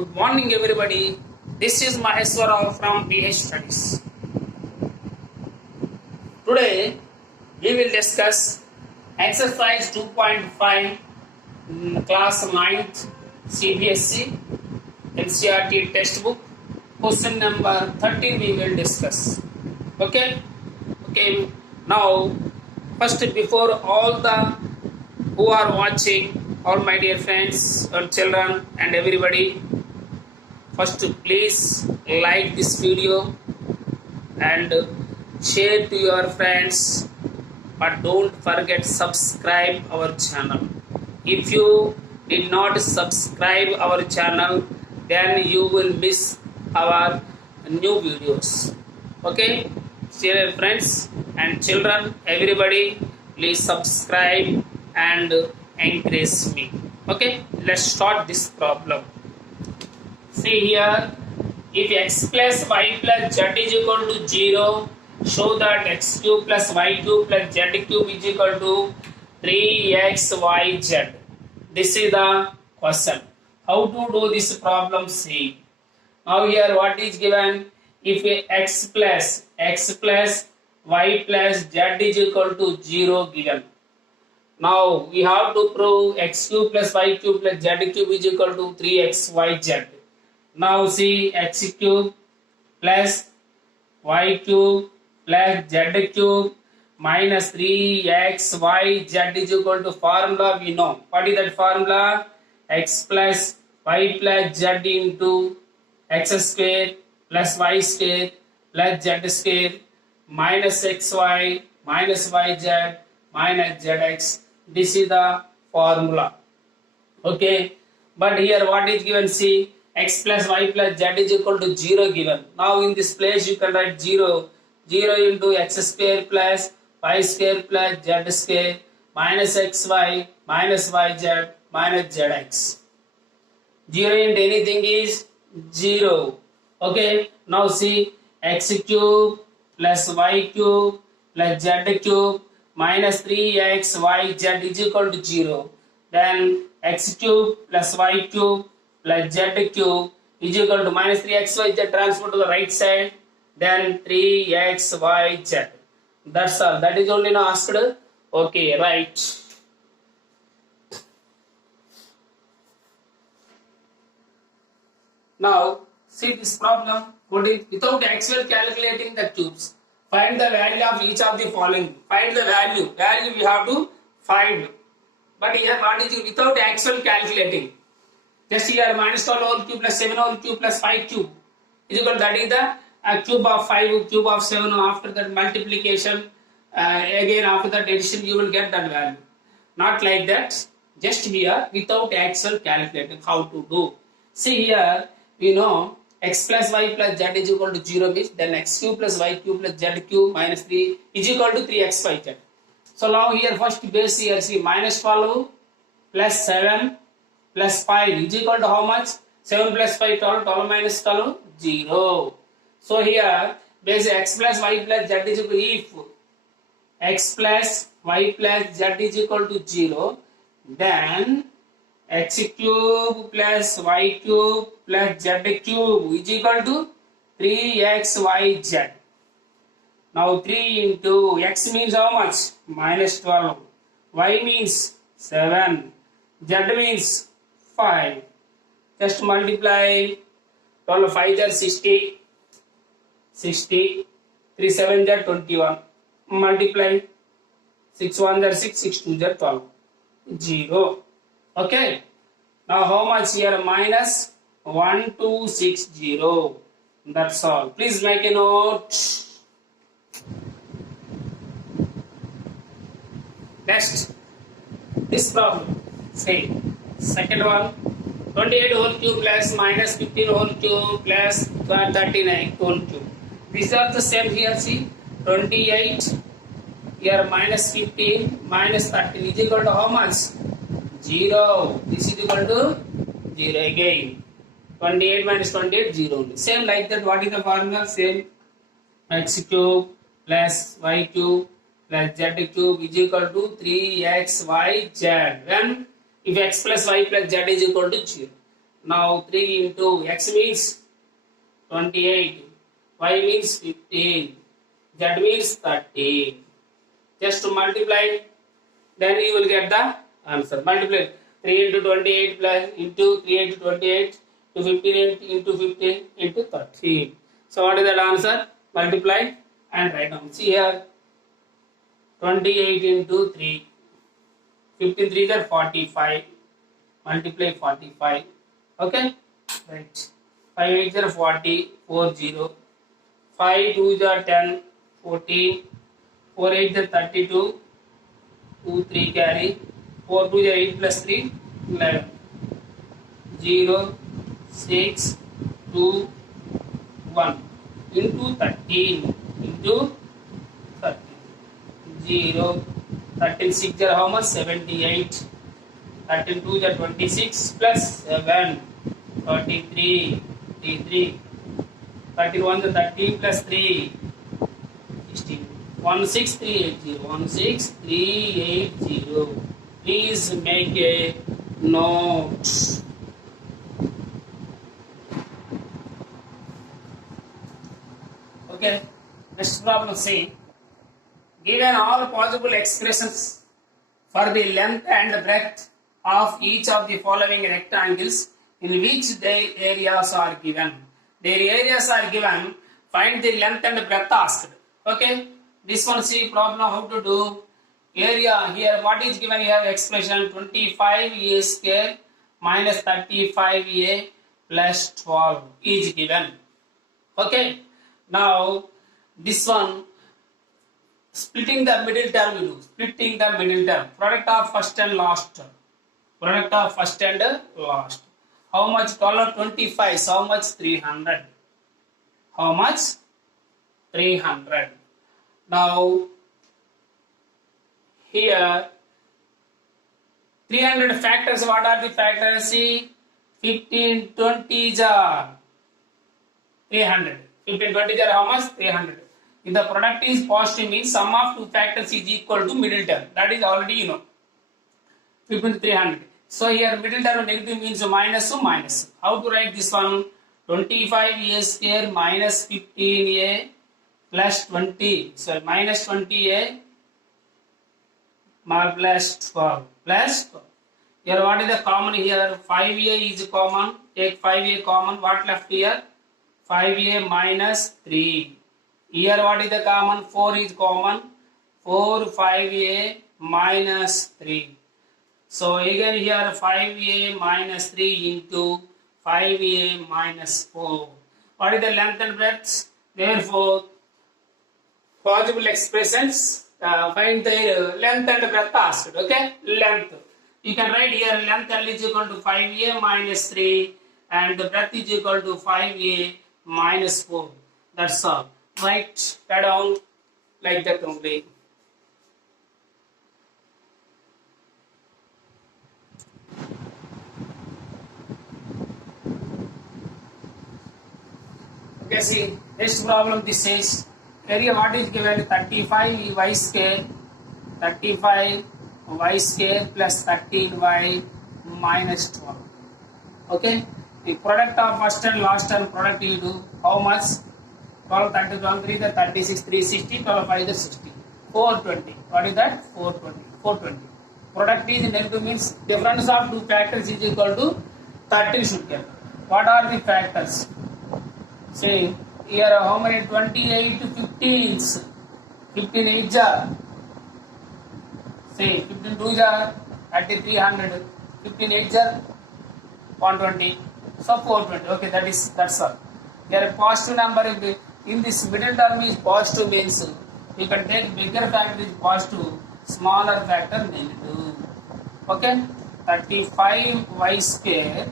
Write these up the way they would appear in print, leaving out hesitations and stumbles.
Good morning, everybody. This is Maheswara from PH Studies. Today, we will discuss exercise 2.5, class 9th CBSE NCERT textbook. Question number 13 we will discuss. Okay. Now, first, before all the who are watching, all my dear friends and children and everybody, first please like this video and share to your friends, but don't forget subscribe our channel. If you did not subscribe our channel, then you will miss our new videos. Okay, dear friends and children, everybody, please subscribe and encourage me. Okay, let's start this problem. See here, if x plus y plus z is equal to 0, show that x cube plus y cube plus z cube is equal to 3xyz. This is the question. How to do this problem? See. Now here what is given? If x plus y plus z is equal to 0 given. Now we have to prove x cube plus y cube plus z cube is equal to 3xyz. Now see, x cube plus y cube plus z cube minus 3xyz is equal to formula we know. What is that formula? X plus y plus z into x square plus y square plus z square minus xy minus yz minus zx. This is the formula. Okay, but here what is given? See, x plus y plus z is equal to 0 given. Now in this place you can write 0 into x square plus y square plus z square minus xy minus yz minus zx. 0 into anything is 0. Okay, now see, x cube plus y cube plus z cube minus 3xyz is equal to 0. Then x cube plus y cube plus z cube is equal to minus 3xyz, transfer to the right side, then 3xyz. That's all. That is only now asked. Okay, right. Now see this problem. Without actual calculating the cubes, find the value of each of the following. Find the value. Value we have to find. But here what is it? Without actual calculating. Just here minus 12 whole cube plus 7 whole cube plus 5 cube is equal to, that is the cube of 5, cube of 7. After that multiplication, again after that addition, you will get that value. Not like that. Just here without actual calculating. How to do? See here, we know x plus y plus z is equal to 0 means then x cube plus y cube plus z cube minus 3 is equal to 3xyz. So now here first base here, see, minus 12 plus 7 plus 5 is equal to how much? 7 plus 5, 12, 12 minus 12, 0. So here base x plus y plus z is equal to, if x plus y plus z is equal to 0, then x cube plus y cube plus z cube is equal to 3xyz. Now 3 into x means how much? Minus 12. Y means 7. Z means 5. Just multiply. 12 5 are 60. 60. 3 7 are 21. Multiply. 6 1 are 6. 6 2 are 12. 0. Okay. Now how much here? Minus 1260. That's all. Please make a note. Next, this problem. Say, second one, 28 whole cube plus minus 15 whole cube plus 39 whole cube. These are the same here. See, 28 here minus 15 minus 13 is equal to how much? 0. This is equal to 0 again. 28 minus 28, 0. Same like that. What is the formula? Same. X cube plus y cube plus z cube is equal to 3xyz. When if x plus y plus z is equal to 0. Now 3 into x means 28, y means 15, z means 30. Just to multiply, then you will get the answer. Multiply 3 into 28 plus into 3 into 28 to 15 into 15 into 30. So what is that answer? Multiply and write down. See here, 28 into 3, 15 3 are 45. Multiply 45. Okay, right. 5 8 are 40, 40. 5 2 are 10, 14. 4 8 are 32. 2 3 carry. 4 2 are 8 plus 3, 11. 0 6 2 1 into 13 into 13. 0 13 6 are how much? 78. 13 2 are 26 plus 7, 33. 33. 13 1 are 13 plus 3, 16. 16380. 16380. Please make a note. Okay. Next problem, say, given all possible expressions for the length and breadth of each of the following rectangles in which their areas are given. Their areas are given, find the length and breadth asked. Okay, this one, see problem how to do. Area here, what is given here? Expression 25a square minus 35a plus 12 is given. Okay, now this one, splitting the middle term we do. Splitting the middle term. Product of first and last term. Product of first and last. How much? $25. So how much? 300. How much? 300. Now here 300 factors. What are the factors? See, 15 20 are 300. 15 20 are how much? 300. If the product is positive, means sum of two factors is equal to middle term. That is already you know. 15 to 300. So here middle term negative means minus, so minus. How to write this one? 25a square minus 15a plus 20. So minus 20a plus 12 plus 12. Here what is the common here? 5a is common. Take 5a common. What left here? 5a minus 3. Here what is the common? 4 is common. 4 5a minus 3. So again here 5a minus 3 into 5a minus 4. What is the length and breadth? Therefore, possible expressions, find the length and breadth asked. Okay, length. You can write here length L is equal to 5a minus 3 and the breadth is equal to 5a minus 4. That's all. Write that down like that only. Okay, see, next problem this says, area what is given? 35 y square, 35 y square plus 13y minus 12. Okay, the product of first and last term product you do, how much? 12, 30, 12, 3, the 36, 360, 12, 5, the 60. 420. What is that? 420. 420. Product is negative means difference of two factors is equal to 13 should get. What are the factors? Say here how many? 28 15s. 15 8 jar. Say 15 2 jar 3300. 15 8 jar 120. So 420. Okay, that's all. Here a positive number in this middle term is positive means you can take bigger factor is positive, smaller factor negative. Okay, 35y square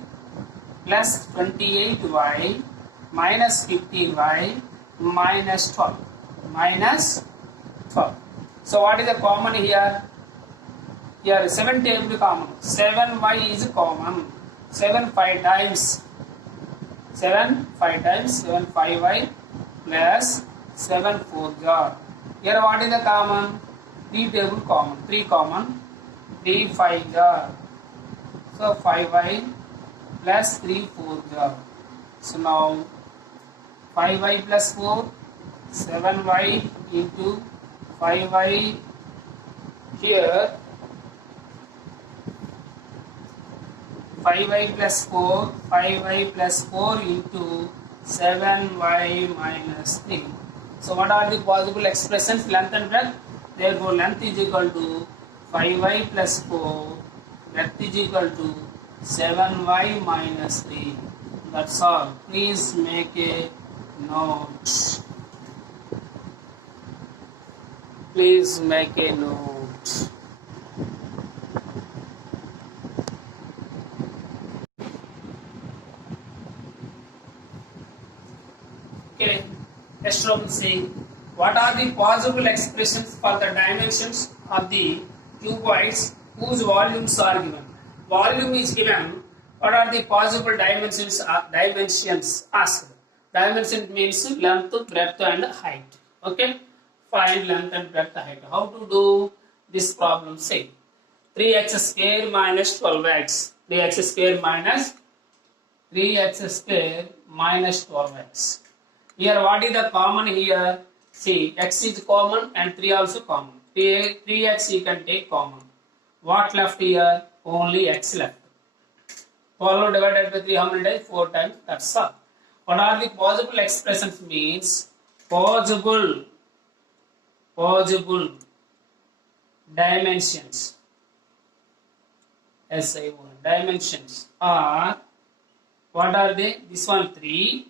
plus 28y minus 15y minus 12. Minus 12. So what is the common here? Here 7 table common. 7y is common. 7 5 times. 7 5 times. 7 5y plus 7 4 jar. Here what is the common? 3 table common. 3 common. 3 5 jar. So 5y plus 3 4 are. So now 5y plus 4, 7y into 5y here, 5y plus 4, 5y plus 4 into 7y minus 3. So what are the possible expressions, length and breadth? Therefore length is equal to 5y plus 4, breadth is equal to 7y minus 3. That's all. Please make a note. Please make a note. Okay, next problem saying, what are the possible expressions for the dimensions of the cuboids whose volumes are given? Volume is given. What are the possible dimensions asked? Dimension means length, breadth and height. Okay, find length and breadth, height. How to do this problem? Say 3x square minus 12x. 3x square minus 3x square minus 12x. Here what is the common here? See, x is common and 3 also common. 3x you can take common. What left here? Only x left. 12 divided by 3 how many times? 4 times. That's all. What are the possible expressions means? Possible dimensions. Dimensions are, what are they? This one 3,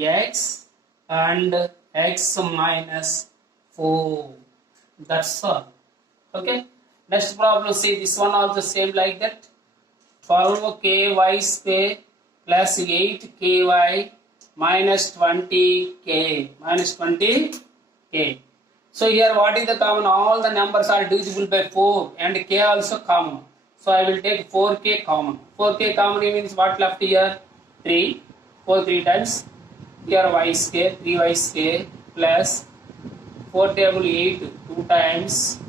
x and x minus 4. That's all. Okay. Next problem, see this one also same like that. 12ky square plus 8ky minus 20k. Minus 20k. So here what is the common? All the numbers are divisible by 4 and k also common. So I will take 4k common. 4k common means what left here? 3. 4 3 times. Here y square, 3y square plus 4 table 8 2 times.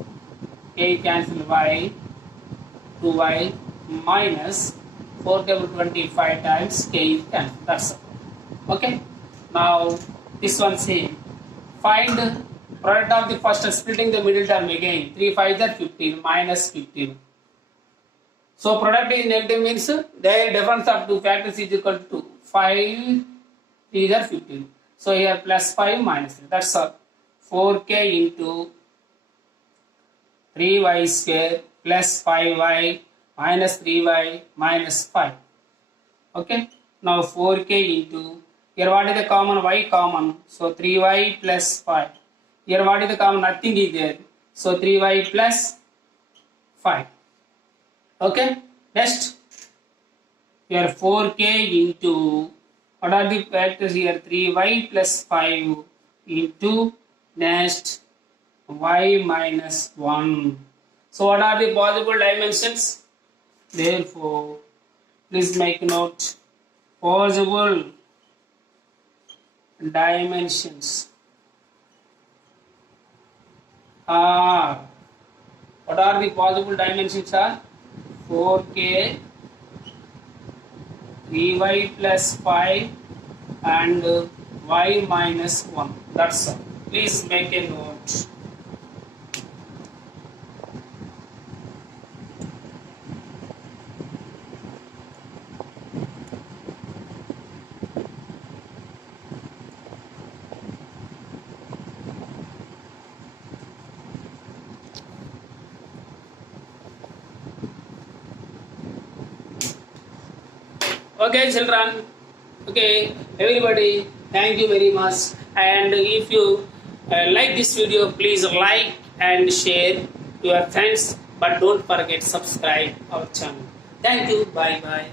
K cancel y, 2y minus 4 table 25 times k is cancel. That's all. Okay. Now this one say find product of the first splitting the middle term again. 3 5 are 15 minus 15. So product is negative means the difference of two factors is equal to 5 3 are 15. So here plus 5 minus 3. That's all. 4k into 3y square plus 5y minus 3y minus 5. Okay. Now 4k into, here what is the common? Y common. So 3y plus 5. Here what is the common? Nothing is there. So 3y plus 5. Okay. Next. Here 4k into, what are the factors here? 3y plus 5 into next y minus 1. So what are the possible dimensions? Therefore, please make note. Possible dimensions are, what are the possible dimensions are? 4k, 3y plus 5 and y minus 1. That's all. Please make a note. Okay, children. Okay, everybody. Thank you very much. And if you like this video, please like and share to your friends. But don't forget subscribe our channel. Thank you. Bye bye.